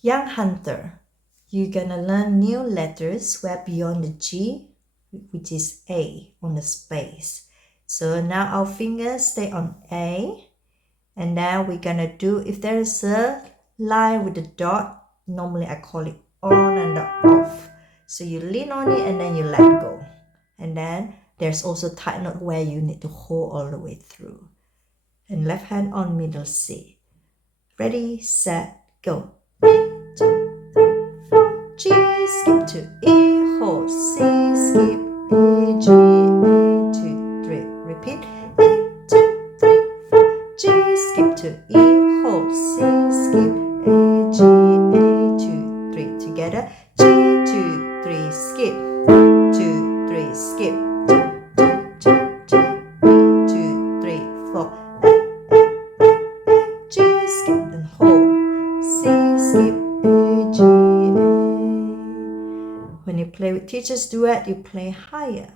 Young hunter, you're gonna learn new letters where beyond the G, which is A on the space. So now our fingers stay on A, and now we're gonna do, if there is a line with a dot, normally I call it on and off. So you lean on it and then you let go. And then there's also tight knot where you need to hold all the way through. And left hand on middle C. Ready, set, go. G, skip to E, hold C, skip E, G, A, 2, 3. Repeat. E, 2, 3, 4. G, skip to E, hold C, skip A, G, A, 2, 3. Together. G, 2, 3, skip. 2, 3, skip. 2, 3, 4. G, skip and hold. C, skip A, G, A. When you play with teacher's duet, you play higher.